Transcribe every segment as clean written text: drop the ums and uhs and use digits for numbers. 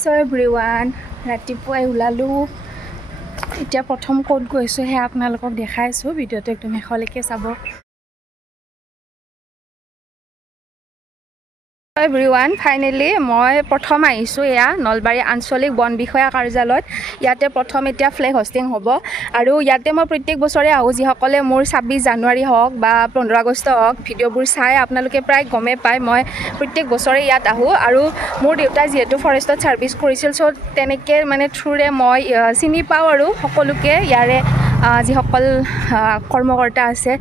So everyone, ৰাতিপুৱাই ওলালো এতিয়া প্ৰথম ক'ত গৈছো হে আপোনালোকক দেখাইছো ভিডিঅ'টো একদম শেষলৈকে চাব Everyone, finally মই প্ৰথম আহিছো এয়া নলবাৰী আঞ্চলিক বন বিষয়া কাৰ্যালয়ত ইয়াতে প্ৰথম এতিয়া ফ্লেগ হোষ্টিং হ'ব আৰু ইয়াতে মই প্ৰত্যেক বছৰে আহো যিসকলে মোৰ 26 জানুৱাৰী হওক বা 15 আগষ্ট হওক ভিডিঅ'বোৰ চাই আপোনালোকে প্ৰায় গমে পায় মই প্ৰত্যেক বছৰে ইয়াত আহো আৰু মোৰ দেউতা যেহেতু ফৰেষ্টত সাৰ্ভিস কৰিছিল সো তেনেকে মানে থ্ৰুৰে মই চিনি পাও আৰু সকলোকে ইয়াৰে যিসকল কৰ্মকৰ্তা আছে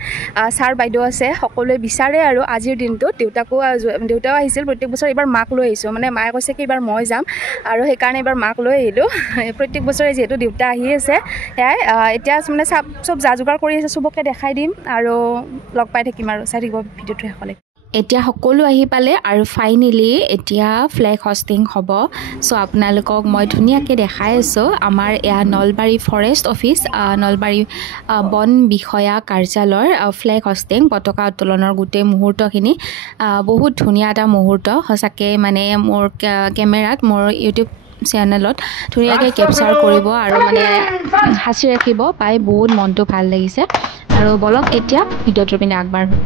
ছাৰ বাইদেউ আছে সকলোৱে বিচাৰে আৰু আজিৰ দিনটো দেউতাও আহিছিল প্ৰত্যেক বছৰ এবাৰ মাক লৈ আহিছো মানে মায়ে কৈছে কি এবাৰ মই যাম আৰু সেই কাৰণে এবাৰ মাক লৈ আহিলো প্ৰত্যেক বছৰে যেহেতু দেউতা আহি আছে এতিয়া মানে সব জাজুগাৰ কৰি আছে সবকে দেখাই দিম আৰু লগ পাই থাকিম আৰু চাই থাকিব ভিডিঅ'টো শেষলৈকে এতিয়া সকলো আহি পালে আৰু ফাইনালি এতিয়া ফ্লেগ হোষ্টিং হ'ব সো আপোনালোকক মই ধুনিয়াকে দেখাই আছো আমাৰ এয়া নলবাৰী ফৰেষ্ট অফিচ নলবাৰী বন বিষয়া কাৰ্যালয়ৰ ফ্লেগ হোষ্টিং পতাকা উত্তোলনৰ গোটেই মুহূৰ্তখিনি বহুত ধুনিয়া এটা মুহূৰ্ত হসাকে মানে মোৰ কেমেৰাত মোৰ ইউটিউব চেনেলত ধুনিয়াকে কেপচাৰ কৰিব আৰু মানে হাসি ৰাখিব পাই বহুত মনটো ভাল লাগিছে আৰু বলক এতিয়া ভিডিঅ'টোৰ পিনে আগবাঢ়ো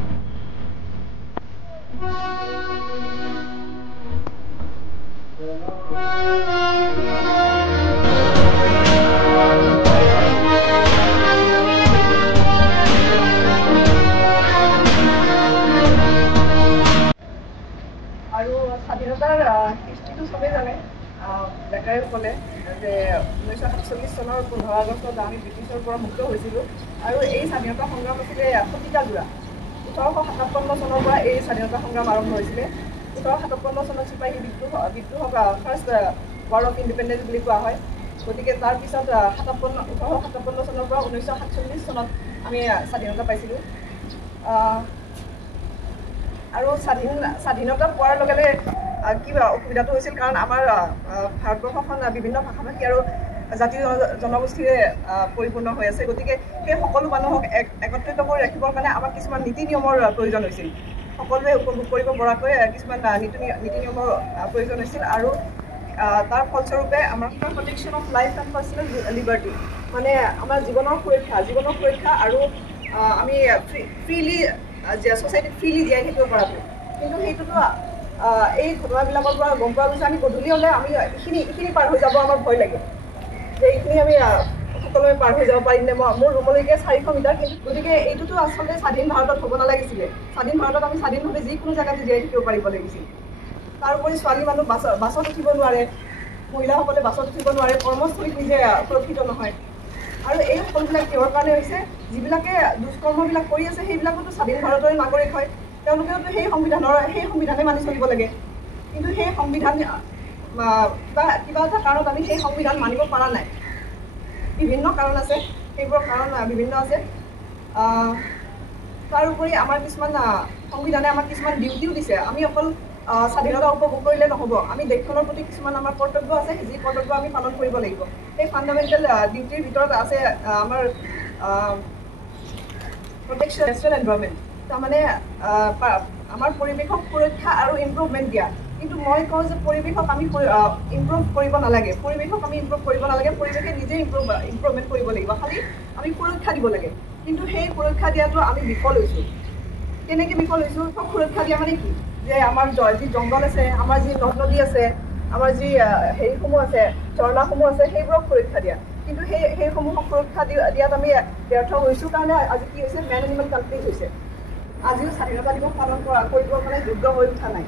আৰু স্বাধীনতাৰ হিষ্ট্ৰীটো সবেই জানে ডেকাৰে ক'লে যে 1947 চনৰ 15 আগষ্টত আমি ব্ৰিটিছৰ পৰা মুক্ত হৈছিলোঁ আৰু এই স্বাধীনতা সংগ্ৰাম আছিলে শতিকাজোৰা 1857 চনৰ পৰা এই স্বাধীনতা সংগ্ৰাম আৰম্ভ হৈছিলে 1857 চনত চিপাহী বিদ্ৰোহক ফাৰ্ষ্ট ৱাৰ অফ ইণ্ডিপেণ্ডেঞ্চ বুলি কোৱা হয় গতিকে তাৰপিছত 1857 চনৰ পৰা 1947 চনত আমি স্বাধীনতা পাইছিলোঁ আৰু স্বাধীনতা পোৱাৰ লগে লগে কিবা অসুবিধাটো হৈছিল কাৰণ আমাৰ ভাৰতবৰ্ষখন বিভিন্ন ভাষা-ভাষী আৰু জাতি জনগোষ্ঠীৰে পৰিপূৰ্ণ হৈ আছে গতিকে সেই সকলো মানুহক একত্ৰিত কৰি ৰাখিবৰ কাৰণে আমাক কিছুমান নীতি নিয়মৰ প্ৰয়োজন হৈছিল সকলোৱে উপভোগ কৰিব পৰাকৈ কিছুমান নীতি নিয়মৰ প্ৰয়োজন হৈছিল আৰু তাৰ ফলস্বৰূপে আমাৰ protection of life and personal liberty মানে আমাৰ জীৱনৰ সুৰক্ষা আৰু আমি ফ্ৰীলি সোসাইটিত ফ্ৰীলি জীয়াই থাকিব পৰাটো কিন্তু সেইটোতো এই ঘটনাবিলাকৰ পৰা গম পোৱা গৈছে আমি গধূলি হ'লে আমি এইখিনি পাৰ হৈ যাব আমাৰ ভয় লাগে যে এইখিনি আমি সকলোৱে পাৰ হৈ যাব পাৰিম নে মোৰ ৰুমলৈকে 400 মিটাৰ কিন্তু গতিকে এইটোতো আচলতে স্বাধীন ভাৰতত হ'ব নালাগিছিলে স্বাধীন ভাৰতত আমি স্বাধীনভাৱে যিকোনো জেগাতে জীয়াই থাকিব পাৰিব লাগিছিল তাৰোপৰি ছোৱালী মানুহ বাছত উঠিব নোৱাৰে মহিলাসকলে বাছত উঠিব নোৱাৰে কৰ্মস্থলীত নিজে সুৰক্ষিত নহয় আৰু এই সকলোবিলাক কিহৰ কাৰণে হৈছে যিবিলাকে দুষ্কৰ্মবিলাক কৰি আছে সেইবিলাকতো স্বাধীন ভাৰতৰে নাগৰিক হয় তেওঁলোকেওতো সেই সংবিধানে মানি চলিব লাগে কিন্তু সেই সংবিধান কিবা এটা কাৰণত আমি সেই সংবিধান মানিব পৰা নাই বিভিন্ন কাৰণ আছে সেইবোৰৰ কাৰণ বিভিন্ন আছে তাৰোপৰি আমাৰ কিছুমান সংবিধানে আমাক কিছুমান ডিউটিও দিছে আমি অকল স্বাধীনতা উপভোগ কৰিলে নহ'ব আমি দেশখনৰ প্ৰতি কিছুমান আমাৰ কৰ্তব্য আছে যি কৰ্তব্য আমি পালন কৰিব লাগিব সেই ফাণ্ডামেণ্টেল ডিউটিৰ ভিতৰত আছে আমাৰ প্ৰটেকশ্যন নেচাৰেল এনভাইৰনমেণ্ট তাৰমানে আমাৰ পৰিৱেশক সুৰক্ষা আৰু ইম্প্ৰুভমেণ্ট দিয়া কিন্তু মই কওঁ যে পৰিৱেশক আমি ইম্প্ৰুভ কৰিব নালাগে পৰিৱেশে নিজে ইম্প্ৰুভমেণ্ট কৰিব লাগিব খালি আমি সুৰক্ষা দিব লাগে কিন্তু সেই সুৰক্ষা দিয়াটো আমি বিফল হৈছোঁ কেনেকৈ বিফল হৈছোঁ সুৰক্ষা দিয়া মানে কি যে আমাৰ যি জংঘল আছে আমাৰ যি নদ নদী আছে আমাৰ যি হেৰিসমূহ আছে ঝৰ্ণাসমূহ আছে সেইবোৰক সুৰক্ষা দিয়া কিন্তু সেইসমূহক সুৰক্ষা দিয়াত আমি ব্যৰ্থ হৈছোঁ কাৰণে আজি কি হৈছে মেন এনিমেল কনফ্লিক্ট হৈছে আজিও স্বাধীনতা দিৱস পালন কৰিবৰ কাৰণে যোগ্য হৈ উঠা নাই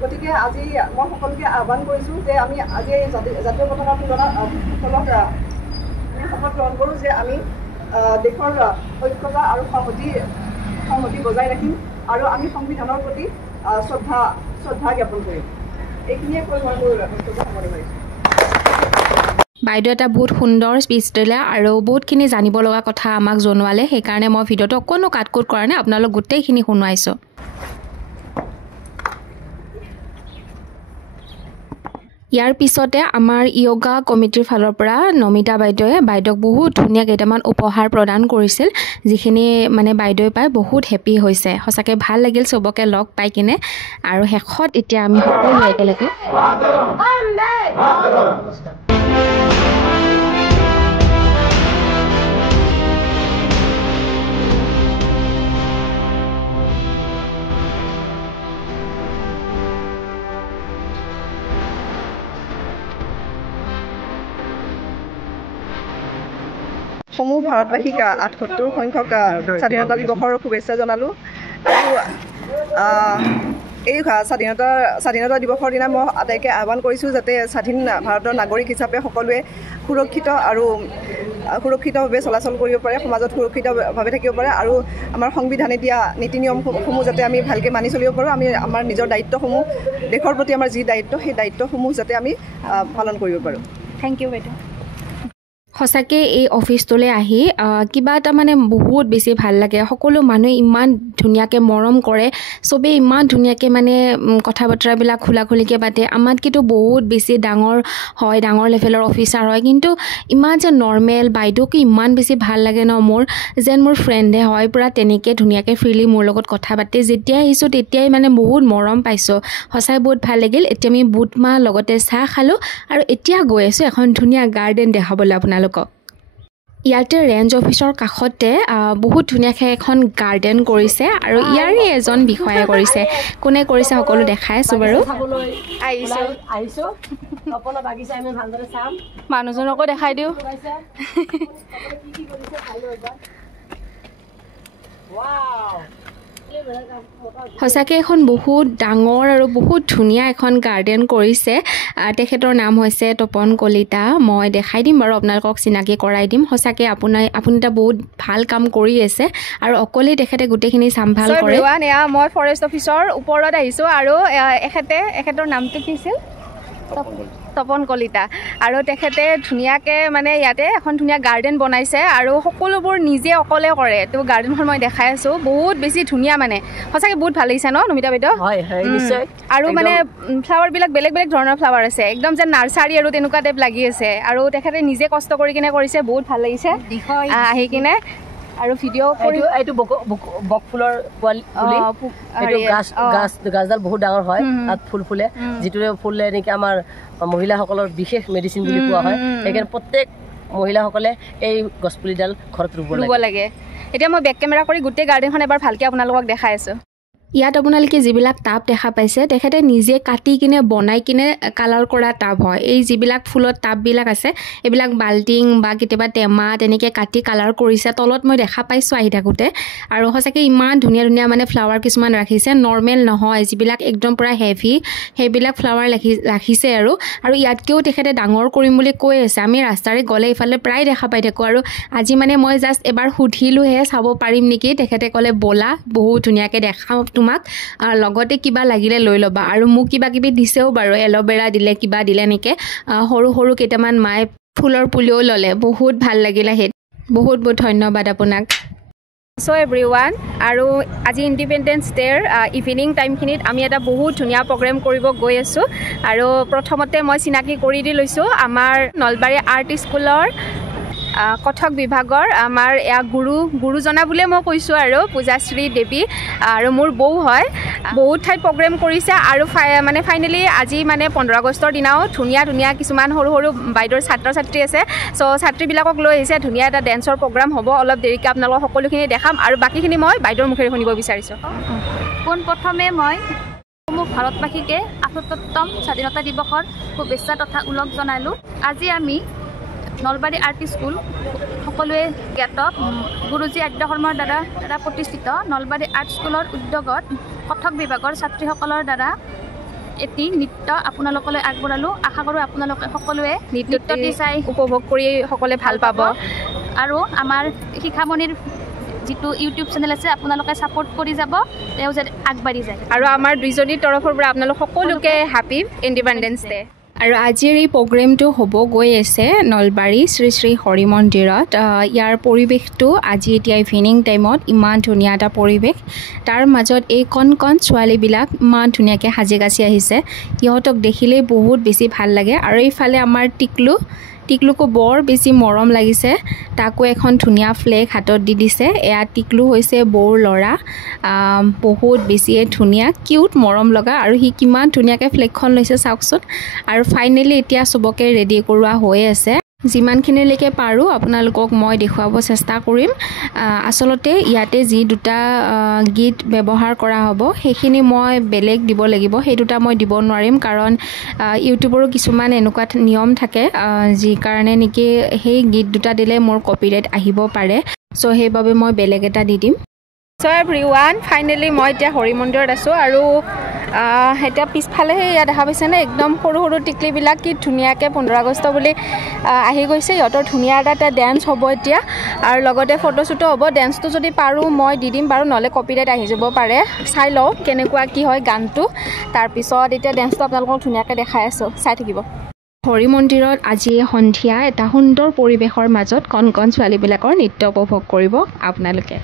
গতিকে আজি মই সকলোকে আহ্বান কৰিছোঁ যে আমি আজি এই জাতীয় পতাকাৰ ফলত আমি শপত গ্ৰহণ কৰোঁ যে আমি দেশৰ ঐক্যতা আৰু সংহতি বজাই ৰাখিম আৰু আমি সংবিধানৰ প্ৰতি শ্ৰদ্ধা জ্ঞাপন কৰিম এইখিনিয়ে কৈ মই মোৰ বক্তব্য সামৰণি মাৰিছোঁ বাইদেউ এটা বহুত সুন্দৰ স্পীচ দিলে আৰু বহুতখিনি জানিব লগা কথা আমাক জনোৱালে সেইকাৰণে মই ভিডিঅ'টো অকণো কাটকুট কৰা নাই আপোনালোক গোটেইখিনি শুনাইছোঁ ইয়াৰ পিছতে আমাৰ য়োগা কমিটিৰ ফালৰ পৰা নমিতা বাইদেউক বহুত ধুনীয়া কেইটামান উপহাৰ প্ৰদান কৰিছিল যিখিনি মানে বাইদেউ পাই বহুত হেপি হৈছে সঁচাকৈ ভাল লাগিল সবকে লগ পাই কিনে আৰু শেষত এতিয়া আমি সকলো একেলগে নমস্কাৰ। সমূহ ভাৰতবাসীক ৭৮ সংখ্যক স্বাধীনতা দিৱসৰ শুভেচ্ছা জনালোঁ। আৰু এই স্বাধীনতা দিৱসৰ দিনা মই আটাইকে আহ্বান কৰিছোঁ যাতে স্বাধীন ভাৰতৰ নাগৰিক হিচাপে সকলোৱে সুৰক্ষিতভাৱে চলাচল কৰিব পাৰে, সমাজত সুৰক্ষিতভাৱে থাকিব পাৰে, আৰু আমাৰ সংবিধানে দিয়া নীতি নিয়মসমূহ যাতে আমি ভালকৈ মানি চলিব পাৰোঁ। আমি আমাৰ নিজৰ দায়িত্বসমূহ, দেশৰ প্ৰতি আমাৰ যি দায়িত্ব, সেই দায়িত্বসমূহ যাতে আমি পালন কৰিব পাৰোঁ। থেংক ইউ বাইদেউ। সঁচাকৈ এই অফিচটোলৈ আহি কিবা এটা মানে বহুত বেছি ভাল লাগে। সকলো মানুহে ইমান ধুনীয়াকৈ মৰম কৰে, চবেই ইমান ধুনীয়াকৈ মানে কথা বতৰাবিলাক খোলাখুলিকৈ পাতে। আমাতকৈতো বহুত বেছি ডাঙৰ হয়, ডাঙৰ লেভেলৰ অফিচাৰ হয়, কিন্তু ইমান যে নৰ্মেল। বাইদেউকে ইমান বেছি ভাল লাগে ন, মোৰ যেন মোৰ ফ্ৰেণ্ডে হয়, পূৰা তেনেকৈ ধুনীয়াকৈ ফ্ৰীলি মোৰ লগত কথা পাতে। যেতিয়াই আহিছোঁ তেতিয়াই মানে বহুত মৰম পাইছোঁ, সঁচাই বহুত ভাল লাগিল। এতিয়া আমি বুট মাহ লগতে চাহ খালোঁ আৰু এতিয়া গৈ আছোঁ এখন ধুনীয়া গাৰ্ডেন দেখাবলৈ আপোনালোকক। ইয়াতে ৰেঞ্জ অফিচৰ কাষতে বহুত ধুনীয়াকৈ এখন গাৰ্ডেন কৰিছে আৰু ইয়াৰে এজন বিষয়াই কৰিছে। কোনে কৰিছে সকলো দেখাই আছোঁ বাৰু। আহিছোঁ আপোনাৰ বাগিচা আমি ভালদৰে চাম, মানুহজনকো দেখাই দিওঁ। সঁচাকৈ এখন বহুত ডাঙৰ আৰু বহুত ধুনীয়া এখন গাৰ্ডেন কৰিছে। তেখেতৰ নাম হৈছে তপন কলিতা। মই দেখাই দিম বাৰু, আপোনালোকক চিনাকি কৰাই দিম। সঁচাকৈ আপুনি এটা বহুত ভাল কাম কৰি আছে আৰু অকলেই তেখেতে গোটেইখিনি চম্ভাল কৰে। মই ফৰেষ্ট অফিচৰ ওপৰত আহিছোঁ আৰু এখেতৰ নামটো কি আছিল? তপন কলিতা। আৰু তেখেতে ধুনীয়াকৈ মানে ইয়াতে এখন ধুনীয়া গাৰ্ডেন বনাইছে আৰু সকলোবোৰ নিজে অকলে কৰে। তো গাৰ্ডেনখন মই দেখাই আছোঁ, বহুত বেছি ধুনীয়া, মানে সঁচাকৈ বহুত ভাল লাগিছে ন নমিতা বাইদেউ? হয় হয় নিশ্চয়। আৰু মানে ফ্লাৱাৰবিলাক বেলেগ বেলেগ ধৰণৰ ফ্লাৱাৰ আছে, একদম যেন নাৰ্চাৰী আৰু তেনেকুৱা টাইপ লাগি আছে। আৰু তেখেতে নিজে কষ্ট কৰি কিনে কৰিছে, বহুত ভাল লাগিছে আহি কিনে। আৰু ভিডিঅ' এইটো বক ফুলৰ পুলি, এইটো গাছডাল বহুত ডাঙৰ হয়, তাত ফুল ফুলে, যিটোৰে ফুলে নেকি আমাৰ মহিলাসকলৰ বিশেষ মেডিচিন বুলি কোৱা হয়। সেইকাৰণে প্ৰত্যেক মহিলাসকলে এই গছপুলিডাল ঘৰত ৰুব লাগে। এতিয়া মই বেক কেমেৰা কৰি গোটেই গাৰ্ডেনখন এবাৰ ভালকৈ আপোনালোকক দেখাই আছোঁ। ইয়াত আপোনালোকে যিবিলাক টাব দেখা পাইছে তেখেতে নিজে কাটি কিনে বনাই কিনে কালাৰ কৰা টাব হয়। এই যিবিলাক ফুলত টাববিলাক আছে এইবিলাক বাল্টিং বা কেতিয়াবা টেমা তেনেকৈ কাটি কালাৰ কৰিছে। তলত মই দেখা পাইছোঁ আহি থাকোঁতে। আৰু সঁচাকৈ ইমান ধুনীয়া ধুনীয়া মানে ফ্লাৱাৰ কিছুমান ৰাখিছে, নৰ্মেল নহয়, যিবিলাক একদম পূৰা হেভি সেইবিলাক ফ্লাৱাৰ ৰাখিছে। আৰু ইয়াতকৈও তেখেতে ডাঙৰ কৰিম বুলি কৈ আছে। আমি ৰাস্তাৰে গ'লে ইফালে প্ৰায় দেখা পাই থাকোঁ। আৰু আজি মানে মই জাষ্ট এবাৰ সুধিলোঁহে চাব পাৰিম নেকি, তেখেতে ক'লে ব'লা বহুত ধুনীয়াকৈ দেখাওঁ তোমাক, লগতে কিবা লাগিলে লৈ ল'বা। আৰু মোক কিবা কিবি দিছেও বাৰু, এল'ভেৰা দিলে, কিবা দিলে এনেকৈ সৰু সৰু কেইটামান মায়ে ফুলৰ পুলিও ল'লে। বহুত ভাল লাগিলে। সেই বহুত বহুত ধন্যবাদ আপোনাক। চ' এভৰিৱান, আৰু আজি ইণ্ডিপেণ্ডেন্স ডে'ৰ ইভিনিং টাইমখিনিত আমি এটা বহুত ধুনীয়া প্ৰগ্ৰেম কৰিব গৈ আছোঁ। আৰু প্ৰথমতে মই চিনাকি কৰি দি লৈছোঁ আমাৰ নলবাৰী আৰ্ট স্কুলৰ কথক বিভাগৰ আমাৰ গুৰুজনা বুলিয়ে মই কৈছোঁ আৰু পূজাশ্ৰী দেৱী, আৰু মোৰ বৌ হয়। বহুত ঠাইত প্ৰগ্ৰেম কৰিছে আৰু মানে ফাইনেলি আজি মানে 15 আগষ্টৰ দিনাও ধুনীয়া ধুনীয়া কিছুমান সৰু সৰু বাইদেউৰ ছাত্ৰ ছাত্ৰী আছে। চ' ছাত্ৰীবিলাকক লৈ আহিছে, ধুনীয়া এটা ডেন্সৰ প্ৰগ্ৰাম হ'ব। অলপ দেৰিকৈ আপোনালোকক সকলোখিনি দেখাম আৰু বাকীখিনি মই বাইদেউৰ মুখেৰে শুনিব বিচাৰিছোঁ। পোনপ্ৰথমে মই সমূহ ভাৰতবাসীকে ৭৮তম স্বাধীনতা দিৱসৰ শুভেচ্ছা তথা ওলগ জনালোঁ। আজি আমি নলবাৰী আৰ্ট স্কুল সকলোৱে জ্ঞাত গুৰুজী আদ্য শৰ্মাৰ দ্বাৰা প্ৰতিষ্ঠিত নলবাৰী আৰ্ট স্কুলৰ উদ্যোগত কথক বিভাগৰ ছাত্ৰীসকলৰ দ্বাৰা এটি নৃত্য আপোনালোকলৈ আগবঢ়ালোঁ। আশা কৰোঁ আপোনালোকে সকলোৱে নৃত্যটি চাই উপভোগ কৰি সকলোৱে ভাল পাব। আৰু আমাৰ শিখামণিৰ যিটো ইউটিউব চেনেল আছে আপোনালোকে ছাপোৰ্ট কৰি যাব, তেওঁ যাতে আগবাঢ়ি যায়। আৰু আমাৰ দুইজনীৰ তৰফৰ পৰা আপোনালোক সকলোকে হেপী ইণ্ডিপেণ্ডেন্স ডে। আৰু আজিৰ এই প্ৰগ্ৰেমটো হ'ব গৈ আছে নলবাৰী শ্ৰী শ্ৰী হৰি মন্দিৰত। ইয়াৰ পৰিৱেশটো আজি এতিয়া ইভিনিং টাইমত ইমান ধুনীয়া এটা পৰিৱেশ। তাৰ মাজত এই কণ ছোৱালীবিলাক ইমান ধুনীয়াকৈ সাজি কাচি আহিছে, সিহঁতক দেখিলেই বহুত বেছি ভাল লাগে। আৰু এইফালে আমাৰ টিকলু টিকলুকো বৰ বেছি মৰম লাগিছে তাকো এখন ধুনীয়া ফ্লেগ হাতত দি দিছে এয়া টিকলু হৈছে বৌৰ ল'ৰা বহুত বেছিয়ে ধুনীয়া কিউট মৰম লগা আৰু হি কিমান ধুনীয়াকৈ ফ্লেগখন লৈছে চাওকচোন আৰু ফাইনেলি এতিয়া সবকে ৰেডি কৰোৱা হৈ আছে যিমানখিনিলৈকে পাৰোঁ আপোনালোকক মই দেখুৱাব চেষ্টা কৰিম আচলতে ইয়াতে যি দুটা গীত ব্যৱহাৰ কৰা হ'ব সেইখিনি মই বেলেগ দিব লাগিব সেই দুটা মই দিব নোৱাৰিম কাৰণ ইউটিউবৰো কিছুমান এনেকুৱা নিয়ম থাকে যি কাৰণে নেকি সেই গীত দুটা দিলে মোৰ কপিৰাইট আহিব পাৰে চ' সেইবাবে মই বেলেগ এটা দি দিম চ' এভৰিৱান ফাইনেলি মই এতিয়া হৰি মন্দিৰত আছোঁ আৰু এতিয়া পিছফালেহে ইয়াত দেখা পাইছেনে একদম সৰু সৰু টিকলিবিলাক কি ধুনীয়াকৈ 15 আগষ্ট বুলি আহি গৈছে সিহঁতৰ ধুনীয়া এটা ডেন্স হ'ব এতিয়া আৰু লগতে ফটো চটো হ'ব ডেন্সটো যদি পাৰোঁ মই দি দিম বাৰু নহ'লে কপিৰাইট আহি যাব পাৰে চাই লওঁ কেনেকুৱা কি হয় গানটো তাৰপিছত এতিয়া ডেন্সটো আপোনালোকক ধুনীয়াকৈ দেখাই আছোঁ চাই থাকিব হৰি মন্দিৰত আজি সন্ধিয়া এটা সুন্দৰ পৰিৱেশৰ মাজত কণ কণ ছোৱালীবিলাকৰ নৃত্য উপভোগ কৰিব আপোনালোকে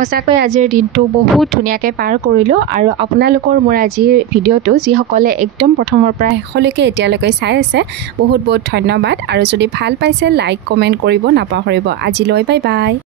সঁচাকৈ আজিৰ দিনটো বহুত ধুনীয়াকৈ পাৰ কৰিলোঁ আৰু আপোনালোকৰ মোৰ আজিৰ ভিডিঅ'টো যিসকলে একদম প্ৰথমৰ পৰা শেষলৈকে এতিয়ালৈকে চাই আছে বহুত বহুত ধন্যবাদ আৰু যদি ভাল পাইছে লাইক কমেণ্ট কৰিব নাপাহৰিব আজিলৈ বাই বাই